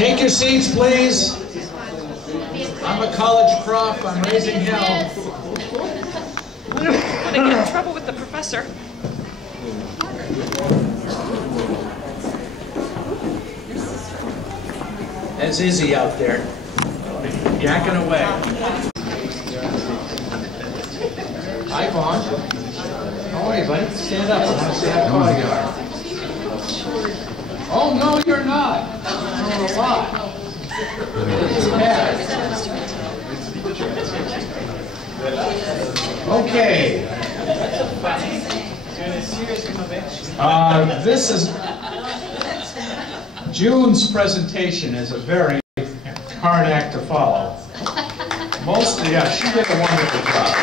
Take your seats, please. I'm a college prof. I'm raising hell. I'm gonna get in trouble with the professor. There's Izzy out there, yakking away. Hi, Vaughn. How are you, buddy? Stand up. I want to see how tall you are. Oh, no, you're not. You're a lot. Okay. This is June's presentation is a very hard act to follow. Mostly, yeah, she did a wonderful job.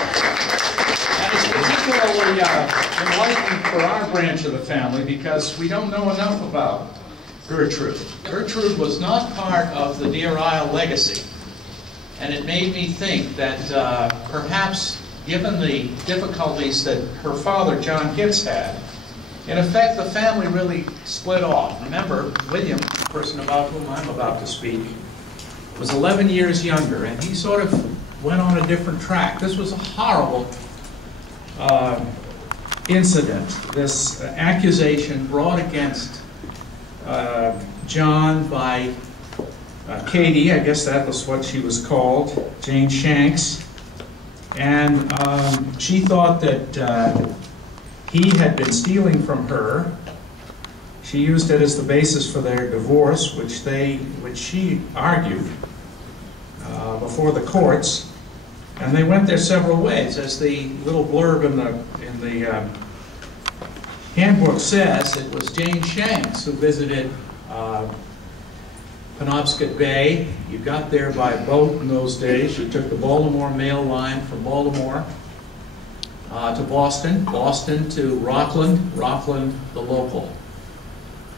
And it's particularly enlightening for our branch of the family because we don't know enough about Gertrude. Gertrude was not part of the Deer Isle legacy. And it made me think that perhaps, given the difficulties that her father, John Hitz, had, in effect, the family really split off. Remember, William, the person about whom I'm about to speak, was 11 years younger, and he sort of went on a different track. This was a horrible incident, this accusation brought against John by Katie, I guess that was what she was called, Jane Shanks, and she thought that he had been stealing from her. She used it as the basis for their divorce, which she argued before the courts, and they went their several ways. As the little blurb in the handbook says, it was Jane Shanks who visited Penobscot Bay. You got there by boat in those days. You took the Baltimore Mail line from Baltimore to Boston, Boston to Rockland, Rockland the local.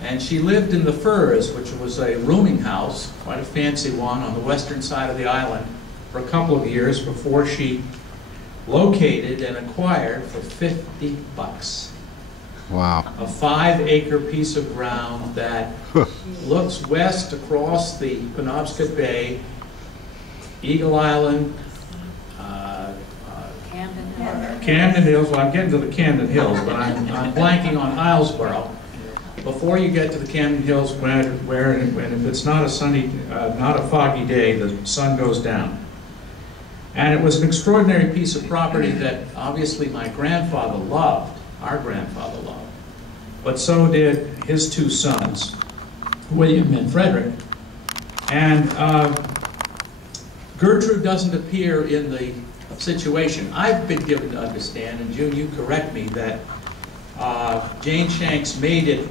And she lived in the Firs, which was a rooming house, quite a fancy one, on the western side of the island for a couple of years before she located and acquired for $50. Wow. A 5-acre piece of ground that looks west across the Penobscot Bay, Eagle Island, Camden Hills. Well, I'm getting to the Camden Hills, but I'm blanking on Islesboro. Before you get to the Camden Hills, where if it's not a sunny, not a foggy day, the sun goes down. And it was an extraordinary piece of property that obviously my grandfather loved, our grandfather loved, but so did his two sons, William and Frederick. And Gertrude doesn't appear in the situation. I've been given to understand, and June, you correct me, that Jane Shanks made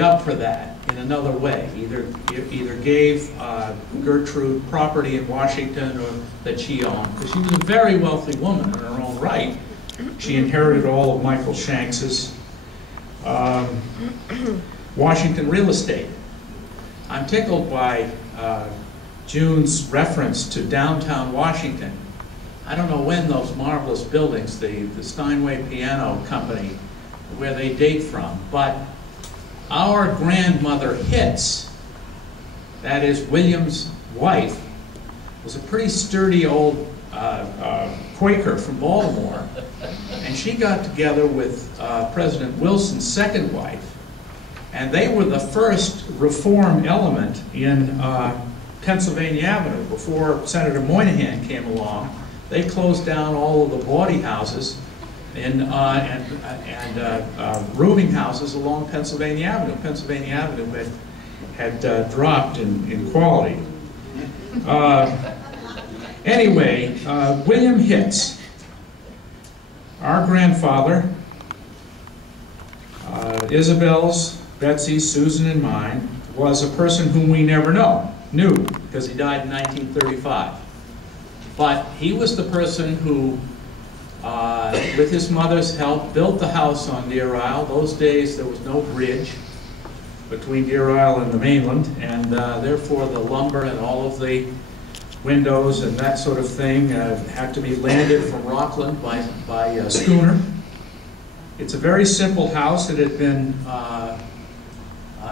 up for that in another way. Either gave Gertrude property in Washington or that she owned, because she was a very wealthy woman in her own right. She inherited all of Michael Shanks's Washington real estate. I'm tickled by June's reference to downtown Washington. I don't know when those marvelous buildings, the Steinway Piano Company, where they date from, but our grandmother Hitz, that is William's wife, was a pretty sturdy old Quaker from Baltimore, and she got together with President Wilson's second wife, and they were the first reform element in Pennsylvania Avenue. Before Senator Moynihan came along, they closed down all of the bawdy houses and rooming houses along Pennsylvania Avenue. Pennsylvania Avenue had dropped in quality. Anyway, William Hitz, our grandfather, Isabel's, Betsy's, Susan, and mine, was a person whom we never knew because he died in 1935. But he was the person who, with his mother's help, built the house on Deer Isle. Those days there was no bridge between Deer Isle and the mainland, and therefore the lumber and all of the windows and that sort of thing had to be landed from Rockland by schooner. It's a very simple house. It had been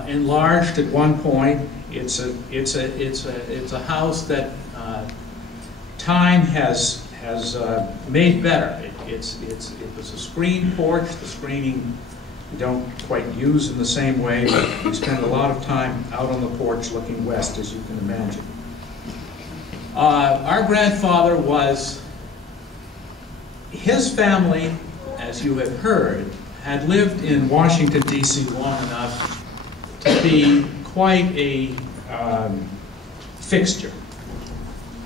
enlarged at one point It's a house that time has made better. It was a screened porch. The screening we don't quite use in the same way, but we spend a lot of time out on the porch looking west, as you can imagine. Our grandfather his family, as you have heard, had lived in Washington, D.C. long enough to be quite a fixture.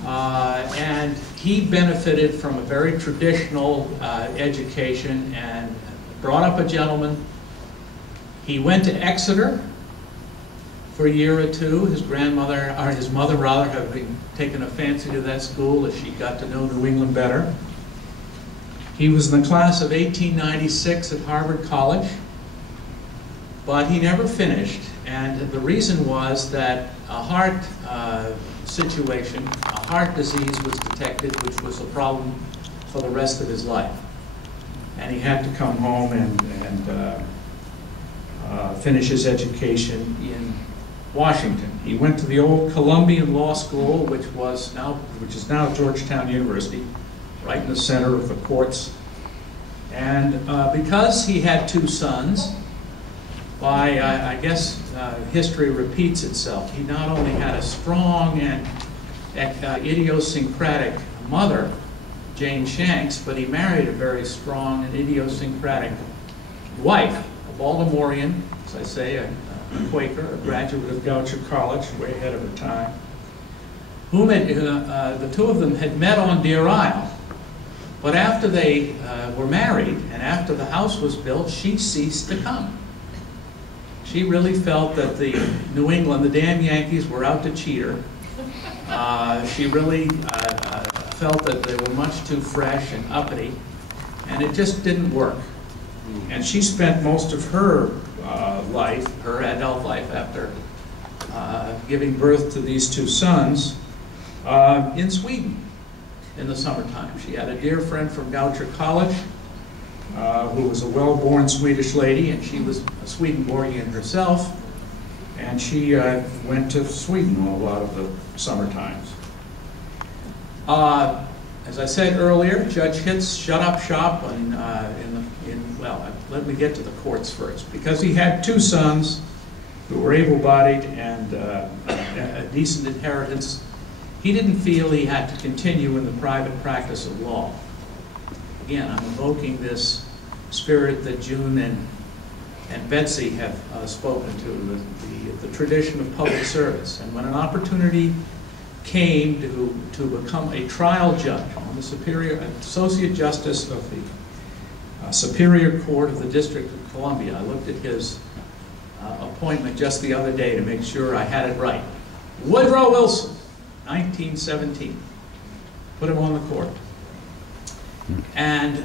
And he benefited from a very traditional education and brought up a gentleman. He went to Exeter for a year or two. His grandmother, or his mother rather, having taken a fancy to that school as she got to know New England better. He was in the class of 1896 at Harvard College, but he never finished. And the reason was that a heart situation, a heart disease was detected, which was a problem for the rest of his life. And he had to come home and finish his education in Washington. He went to the old Columbian Law School, which is now Georgetown University, right in the center of the courts. And because he had two sons, I guess history repeats itself. He not only had a strong and idiosyncratic mother, Jane Shanks, but he married a very strong and idiosyncratic wife, a Baltimorean, as I say, a Quaker, a graduate of Goucher College, way ahead of her time, whom the two of them had met on Deer Isle. But after they were married and after the house was built, she ceased to come. She really felt that the New England, the damn Yankees, were out to cheat her. She really felt that they were much too fresh and uppity, and it just didn't work. And she spent most of her life, her adult life, after giving birth to these two sons, in Sweden in the summertime. She had a dear friend from Goucher College who was a well-born Swedish lady, and she was a Swedenborgian herself, and she went to Sweden a lot of the summer times. As I said earlier, Judge Hitz shut up shop well, let me get to the courts first. Because he had two sons who were able-bodied and a decent inheritance, he didn't feel he had to continue in the private practice of law. Again, I'm evoking this spirit that June and Betsy have spoken to, the tradition of public service. And when an opportunity came to become a trial judge on the Associate Justice of the Superior Court of the District of Columbia, I looked at his appointment just the other day to make sure I had it right. Woodrow Wilson, 1917. Put him on the court. And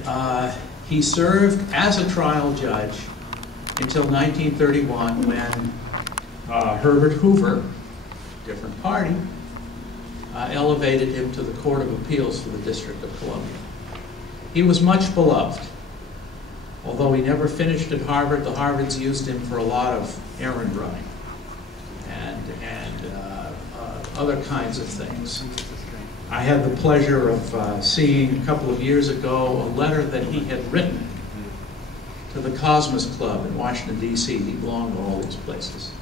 he served as a trial judge until 1931, when Herbert Hoover, different party, elevated him to the Court of Appeals for the District of Columbia. He was much beloved. Although he never finished at Harvard, the Harvards used him for a lot of errand running and other kinds of things. I had the pleasure of seeing a couple of years ago a letter that he had written to the Cosmos Club in Washington, D.C. He belonged to all these places.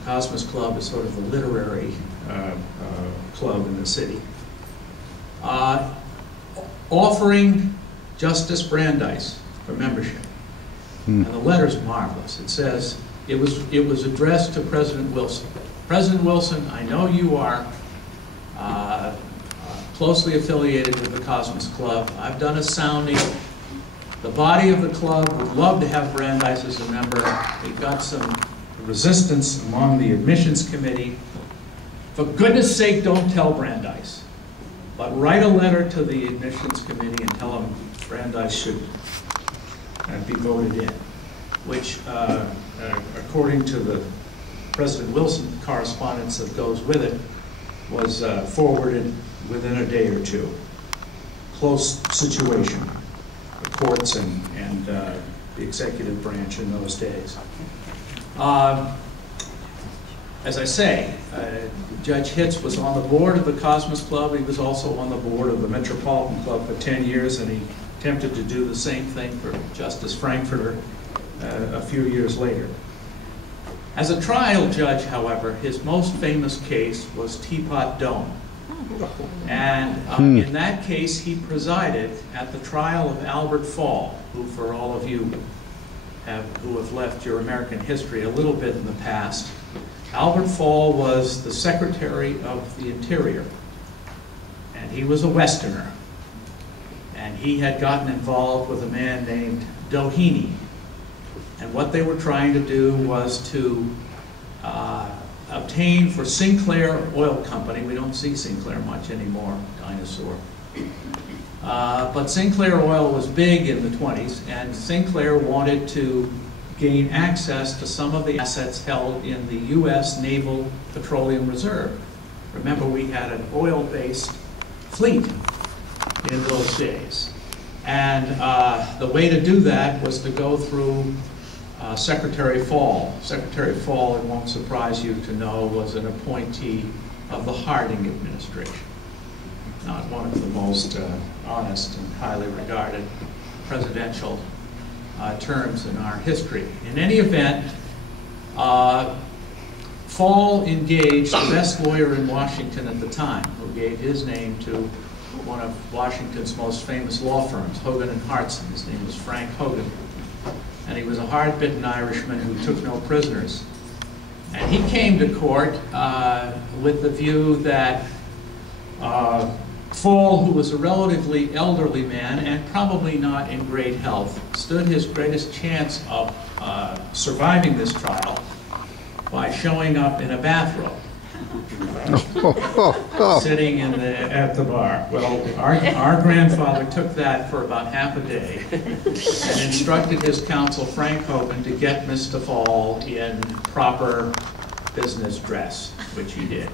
The Cosmos Club is sort of the literary club in the city. Offering Justice Brandeis for membership. And the letter's marvelous. It says, it was addressed to President Wilson. President Wilson, I know you are closely affiliated with the Cosmos Club. I've done a sounding. The body of the club would love to have Brandeis as a member. We've got some resistance among the admissions committee. For goodness sake, don't tell Brandeis. But write a letter to the admissions committee and tell them Brandeis should be voted in, which, according to the President Wilson correspondence that goes with it, was forwarded within a day or two. Close situation, the courts and the executive branch in those days. as I say, Judge Hitz was on the board of the Cosmos Club. He was also on the board of the Metropolitan Club for 10 years, and he attempted to do the same thing for Justice Frankfurter a few years later. As a trial judge, however, his most famous case was Teapot Dome. And in that case, he presided at the trial of Albert Fall, who, for all of you who have left your American history a little bit in the past, Albert Fall was the Secretary of the Interior, and he was a Westerner. And he had gotten involved with a man named Doheny. And what they were trying to do was to obtain for Sinclair Oil Company, we don't see Sinclair much anymore, dinosaur. But Sinclair Oil was big in the 20s, and Sinclair wanted to gain access to some of the assets held in the U.S. Naval Petroleum Reserve. Remember, we had an oil-based fleet in those days. And the way to do that was to go through Secretary Fall. Secretary Fall, it won't surprise you to know, was an appointee of the Harding administration. Not one of the most honest and highly regarded presidential terms in our history. In any event, Fall engaged the best lawyer in Washington at the time, who gave his name to one of Washington's most famous law firms, Hogan and Hartson. His name was Frank Hogan. And he was a hard-bitten Irishman who took no prisoners. And he came to court with the view that Fall, who was a relatively elderly man and probably not in great health, stood his greatest chance of surviving this trial by showing up in a bathrobe, sitting at the bar. Well, our grandfather took that for about half a day and instructed his counsel, Frank Hogan, to get Mr. Fall in proper business dress, which he did.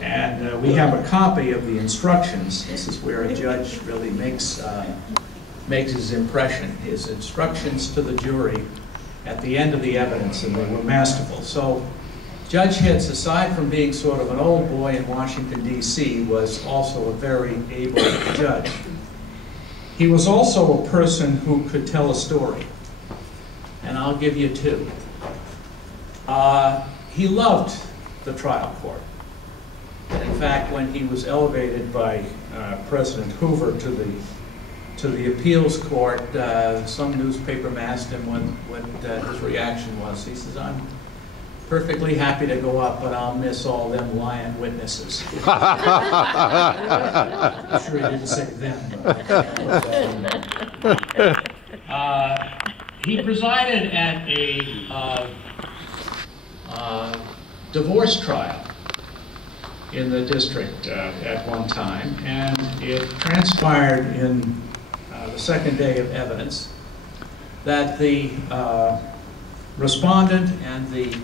And we have a copy of the instructions. This is where a judge really makes his impression. His instructions to the jury at the end of the evidence, and they were masterful. So Judge Hitz, aside from being sort of an old boy in Washington, D.C., was also a very able judge. He was also a person who could tell a story, and I'll give you two. He loved the trial court. And in fact, when he was elevated by President Hoover to the appeals court, some newspaper asked him what his reaction was. He says, "I'm perfectly happy to go up, but I'll miss all them lying witnesses." I'm sure he didn't say them. He presided at a divorce trial in the district at one time, and it transpired in the second day of evidence that the respondent and the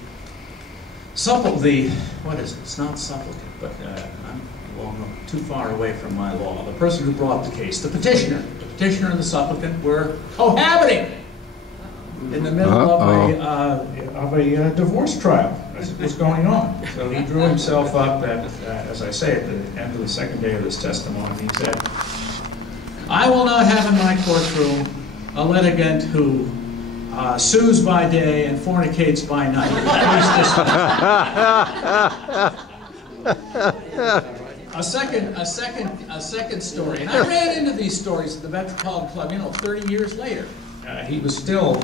what is it? It's not supplicant, but I'm too far away from my law. The person who brought the case, the petitioner and the supplicant were cohabiting in the middle of a divorce trial as it was going on. So he drew himself up at, as I say, at the end of the second day of this testimony. He said, "I will not have in my courtroom a litigant who sues by day and fornicates by night." A second story, and I ran into these stories at the Metropolitan Club, 30 years later. He was still,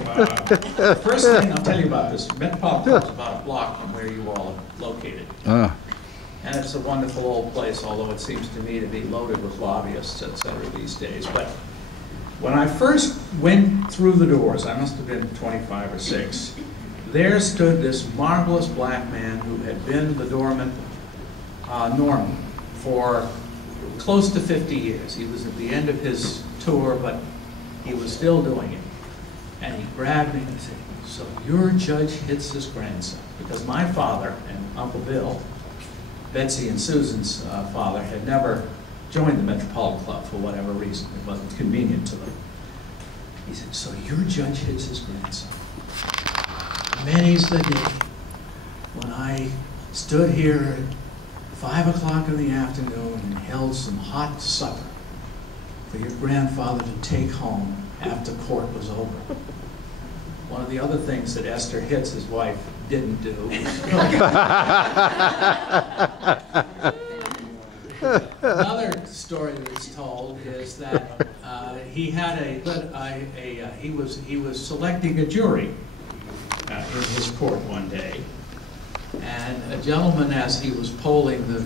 first thing I'll tell you about this, Metropolitan Club's about a block from where you all are located. And it's a wonderful old place, although it seems to me to be loaded with lobbyists, etc. these days. But when I first went through the doors, I must have been 25 or 6, there stood this marvelous black man who had been the doorman, Norman, for close to 50 years. He was at the end of his tour, but he was still doing it. And he grabbed me and said, "So you're Judge Hitz's grandson?" Because my father and Uncle Bill, Betsy and Susan's father, had never joined the Metropolitan Club for whatever reason. It wasn't convenient to them. He said, "So you're Judge Hitz's grandson? Many's the day. when I stood here at 5 o'clock in the afternoon and held some hot supper for your grandfather to take home after court was over. One of the other things that Esther Hitz, his wife, didn't do Another story that's told is that he had he was selecting a jury in his court one day, and a gentleman, as he was polling the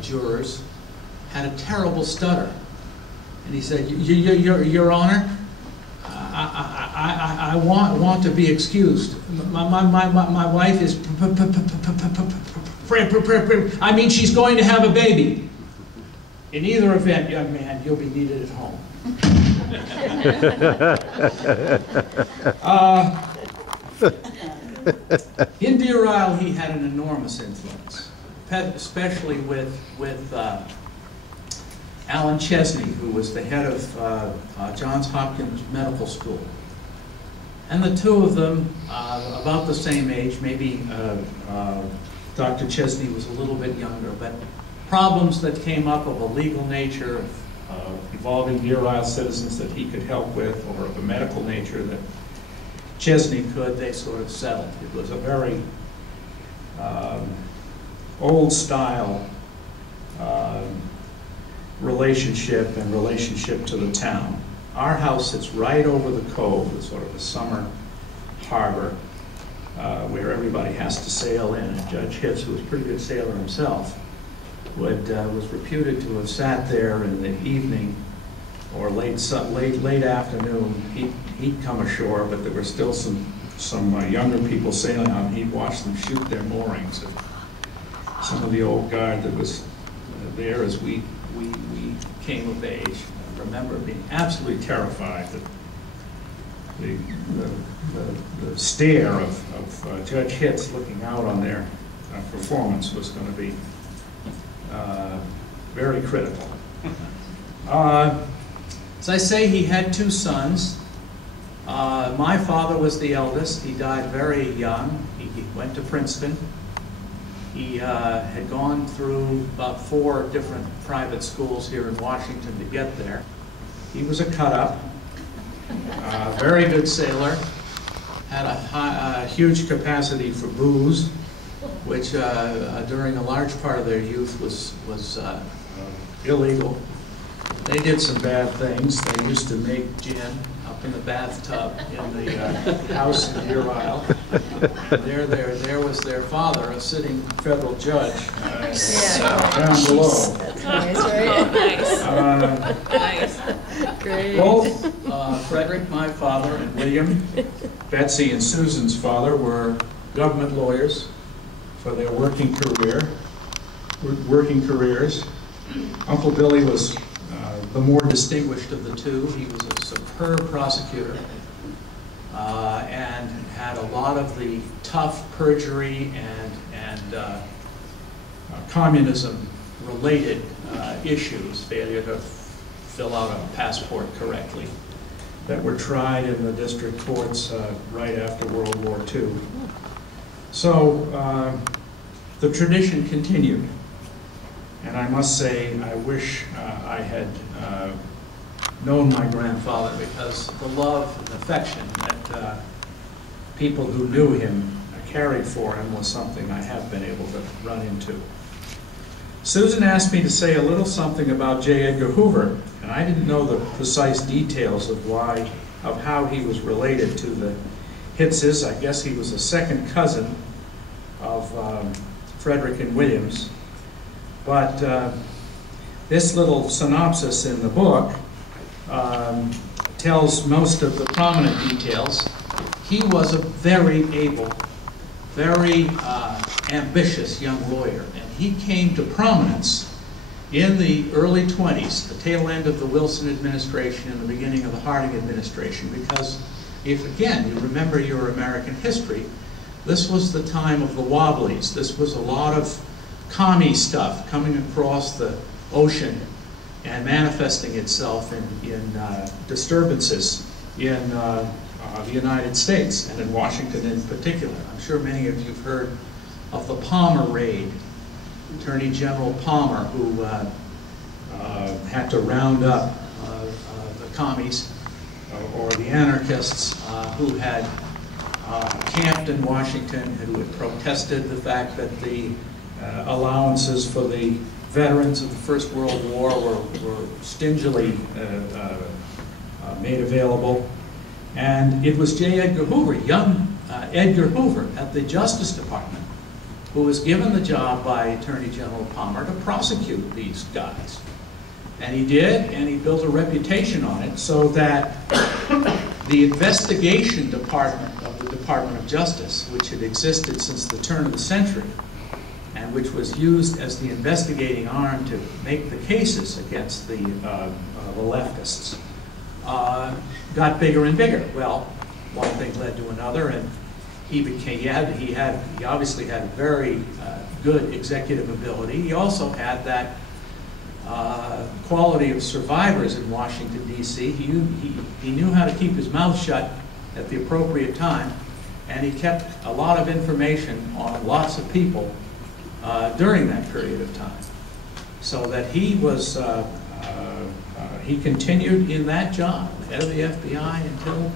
jurors, had a terrible stutter, and he said, "Your Honor, I want to be excused. My wife is I mean, she's going to have a baby. In either event, young man, you'll be needed at home." In Deer Isle, he had an enormous influence, especially with Alan Chesney, who was the head of Johns Hopkins Medical School. And the two of them, about the same age, maybe Dr. Chesney was a little bit younger, but problems that came up of a legal nature, involving Deer Isle citizens that he could help with, or of a medical nature that Chesney could, they sort of settled. It was a very old-style relationship to the town. Our house sits right over the cove, it's sort of a summer harbor where everybody has to sail in. And Judge Hitz, who was a pretty good sailor himself, was reputed to have sat there in the evening or late afternoon. He'd come ashore, but there were still some younger people sailing out, and he'd watch them shoot their moorings. And some of the old guard that was there as we came of age. I remember being absolutely terrified that the stare of Judge Hitz looking out on their performance was going to be very critical. As I say, he had two sons. My father was the eldest. He died very young. He went to Princeton. He had gone through about 4 different private schools here in Washington to get there. He was a cut-up, very good sailor, had a huge capacity for booze, which during a large part of their youth was illegal. They did some bad things. They used to make gin up in the bathtub in the house in Deer Isle. There was their father, a sitting federal judge, down below. That's nice, right? Nice. Great. Both Frederick, my father, and William, Betsy and Susan's father, were government lawyers for their working careers. Uncle Billy was the more distinguished of the two. He was a superb prosecutor and had a lot of the tough perjury and communism-related issues, failure to fill out a passport correctly, that were tried in the district courts right after World War II. So the tradition continued. And I must say, I wish I had known my grandfather, because the love and affection that people who knew him carried for him was something I have been able to run into. Susan asked me to say a little something about J. Edgar Hoover, and I didn't know the precise details of how he was related to the Hitzes. I guess he was a second cousin of Frederick and Williams. But this little synopsis in the book tells most of the prominent details. He was a very able, very ambitious young lawyer, and he came to prominence in the early 20s, the tail end of the Wilson administration and the beginning of the Harding administration, because if, again, you remember your American history, this was the time of the Wobblies. This was a lot of commie stuff coming across the ocean and manifesting itself in disturbances in the United States, and in Washington in particular. I'm sure many of you have heard of the Palmer raid. Attorney General Palmer, who had to round up the commies or the anarchists who had camped in Washington, who had protested the fact that the allowances for the veterans of the First World War were stingily made available. And it was J. Edgar Hoover, young Edgar Hoover at the Justice Department, who was given the job by Attorney General Palmer to prosecute these guys. And he did, and he built a reputation on it so that the investigation department of the Department of Justice, which had existed since the turn of the century, and which was used as the investigating arm to make the cases against the leftists, got bigger and bigger. Well, one thing led to another, and he obviously had very good executive ability. He also had that quality of survivors in Washington, D.C. He knew how to keep his mouth shut at the appropriate time, and he kept a lot of information on lots of people during that period of time. So that he was, he continued in that job, head of the FBI, until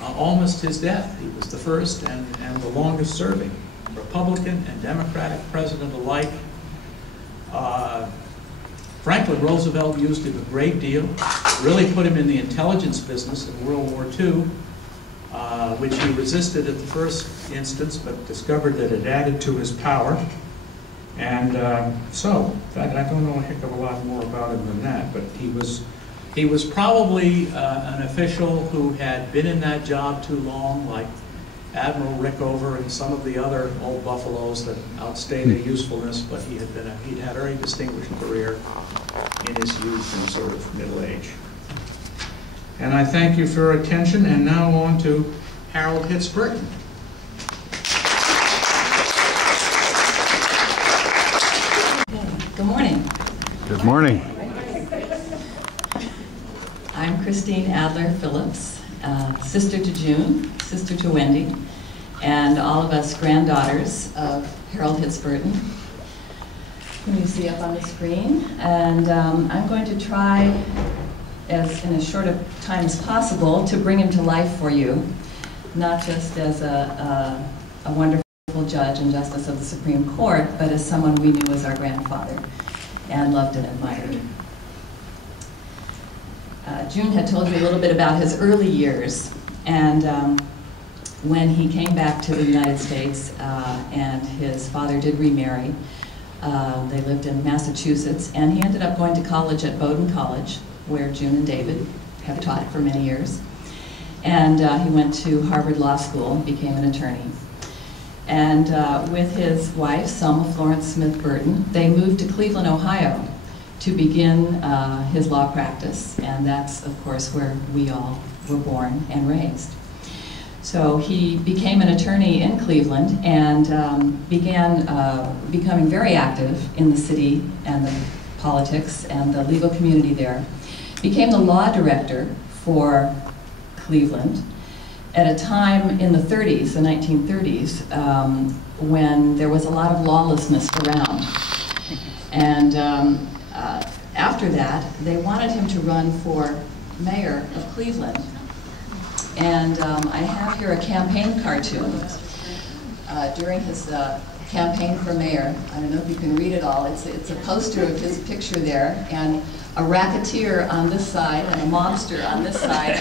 almost his death. He was the first and the longest serving Republican and Democratic president alike. Franklin Roosevelt used him a great deal, really put him in the intelligence business in World War II, which he resisted at the first instance, but discovered that it added to his power. And I don't know a heck of a lot more about him than that, but he was probably an official who had been in that job too long, like Admiral Rickover and some of the other old buffaloes that outstay their usefulness, but he'd had a very distinguished career in his youth and sort of middle age. And I thank you for your attention, and now on to Harold Hitz Burton. Good morning. Good morning. I'm Christine Adler Phillips, sister to June, sister to Wendy, and all of us granddaughters of Harold Hitz Burton, whom you see up on the screen. And I'm going to try, as in as short a time as possible, to bring him to life for you, not just as a wonderful judge and justice of the Supreme Court, but as someone we knew as our grandfather and loved and admired. June had told you a little bit about his early years, and when he came back to the United States and his father did remarry, they lived in Massachusetts, and he ended up going to college at Bowdoin College, where June and David have taught for many years. And he went to Harvard Law School, became an attorney. And with his wife, Selma Florence Smith Burton, they moved to Cleveland, Ohio to begin his law practice. And that's, of course, where we all were born and raised. So he became an attorney in Cleveland and began becoming very active in the city and the politics and the legal community there. Became the law director for Cleveland at a time in the 30s, the 1930s, when there was a lot of lawlessness around. And after that, they wanted him to run for mayor of Cleveland. And I have here a campaign cartoon during his campaign for mayor. I don't know if you can read it all. It's a poster of his picture there, and a racketeer on this side and a mobster on this side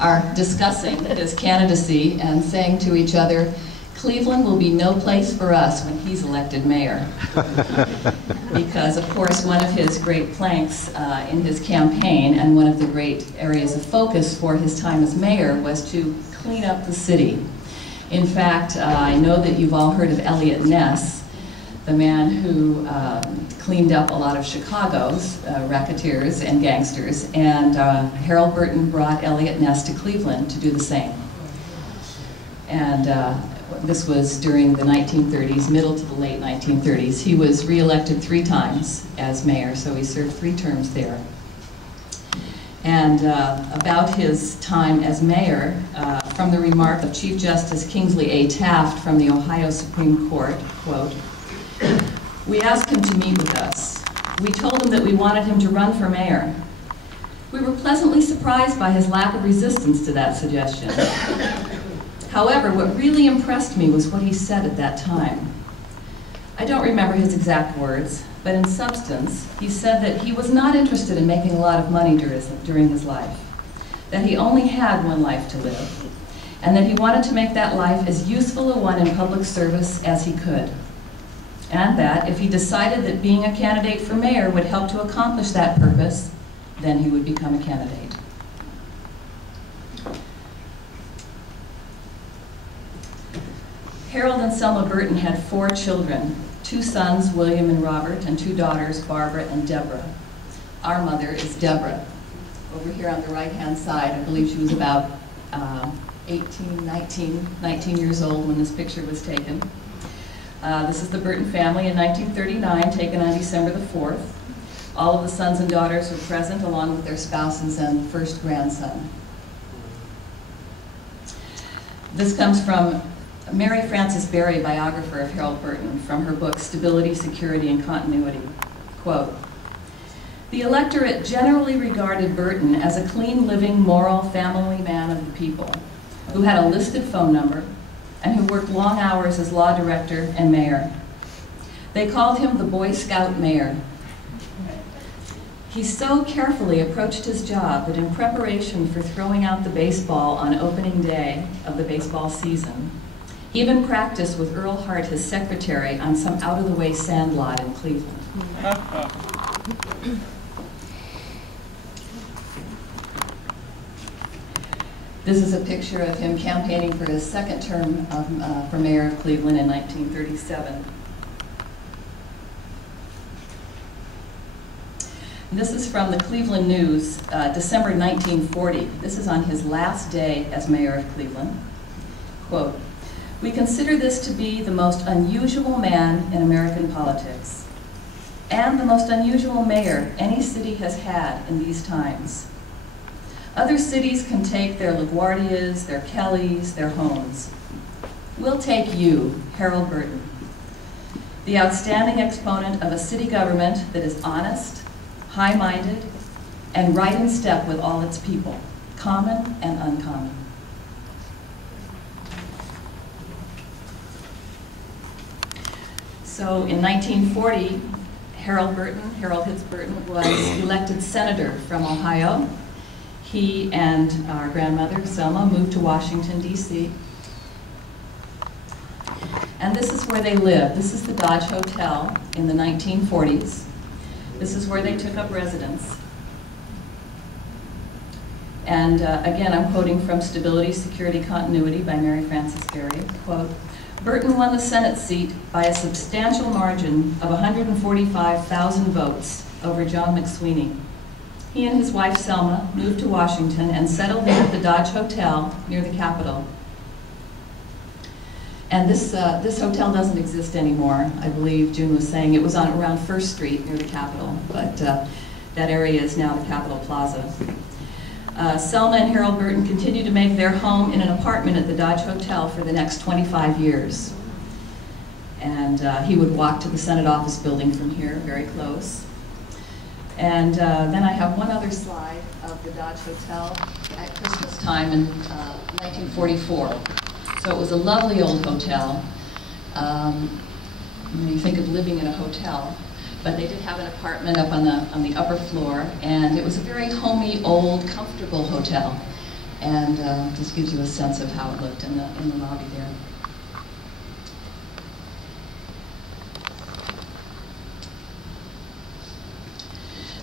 are discussing his candidacy and saying to each other, Cleveland will be no place for us when he's elected mayor. Because, of course, one of his great planks in his campaign and one of the great areas of focus for his time as mayor was to clean up the city. In fact, I know that you've all heard of Eliot Ness, the man who cleaned up a lot of Chicago's racketeers and gangsters, and Harold Burton brought Eliot Ness to Cleveland to do the same. And this was during the 1930s, middle to the late 1930s. He was re-elected 3 times as mayor, so he served 3 terms there. And about his time as mayor, from the remark of Chief Justice Kingsley A. Taft from the Ohio Supreme Court, quote, "We asked him to meet with us. We told him that we wanted him to run for mayor. We were pleasantly surprised by his lack of resistance to that suggestion. However, what really impressed me was what he said at that time. I don't remember his exact words, but in substance, he said that he was not interested in making a lot of money during his life, that he only had one life to live, and that he wanted to make that life as useful a one in public service as he could, and that if he decided that being a candidate for mayor would help to accomplish that purpose, then he would become a candidate." Harold and Selma Burton had 4 children, 2 sons, William and Robert, and 2 daughters, Barbara and Deborah. Our mother is Deborah. Over here on the right-hand side, I believe she was about 19 years old when this picture was taken. This is the Burton family in 1939, taken on December the 4th. All of the sons and daughters were present, along with their spouses and first grandson. This comes from Mary Frances Berry, biographer of Harold Burton, from her book Stability, Security, and Continuity. Quote, "The electorate generally regarded Burton as a clean-living, moral, family man of the people, who had a listed phone number and who worked long hours as law director and mayor. They called him the Boy Scout mayor. He so carefully approached his job that in preparation for throwing out the baseball on opening day of the baseball season, he even practiced with Earl Hart, his secretary, on some out-of-the-way sandlot in Cleveland." This is a picture of him campaigning for his second term for mayor of Cleveland in 1937. This is from the Cleveland News, December 1940. This is on his last day as mayor of Cleveland. Quote, "We consider this to be the most unusual man in American politics, and the most unusual mayor any city has had in these times. Other cities can take their LaGuardias, their Kellys, their Homes. We'll take you, Harold Burton, the outstanding exponent of a city government that is honest, high-minded, and right in step with all its people, common and uncommon." So in 1940, Harold Hitz Burton, was elected senator from Ohio. He and our grandmother, Selma, moved to Washington, D.C. And this is where they lived. This is the Dodge Hotel in the 1940s. This is where they took up residence. And again, I'm quoting from Stability, Security, Continuity by Mary Frances Berry. Quote, "Burton won the Senate seat by a substantial margin of 145,000 votes over John McSweeney. He and his wife Selma moved to Washington and settled in at the Dodge Hotel near the Capitol." And this hotel doesn't exist anymore. I believe June was saying it was on around 1st Street near the Capitol, but that area is now the Capitol Plaza. Selma and Harold Burton continued to make their home in an apartment at the Dodge Hotel for the next 25 years. And he would walk to the Senate office building from here, very close. And then I have one other slide of the Dodge Hotel at Christmas time in 1944. So it was a lovely old hotel. When you think of living in a hotel, but they did have an apartment up on the upper floor, and it was a very homey, old, comfortable hotel. And just gives you a sense of how it looked in the lobby there.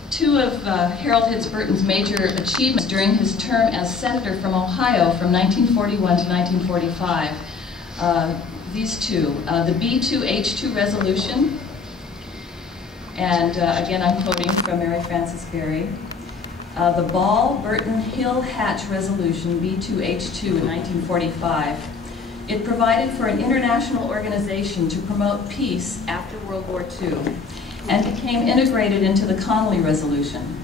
Two of Harold Hitz Burton's major achievements during his term as senator from Ohio from 1941 to 1945, these two, the B2H2 resolution, and again I'm quoting from Mary Frances Berry, the Ball-Burton-Hill-Hatch resolution, B2H2 in 1945. It provided for an international organization to promote peace after World War II, and became integrated into the Connolly Resolution.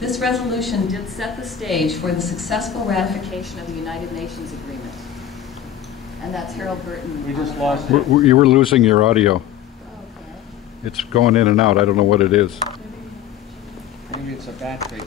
This resolution did set the stage for the successful ratification of the United Nations Agreement. And that's Harold Burton. We just lost it. You were losing your audio. Okay. It's going in and out. I don't know what it is. Maybe it's a battery.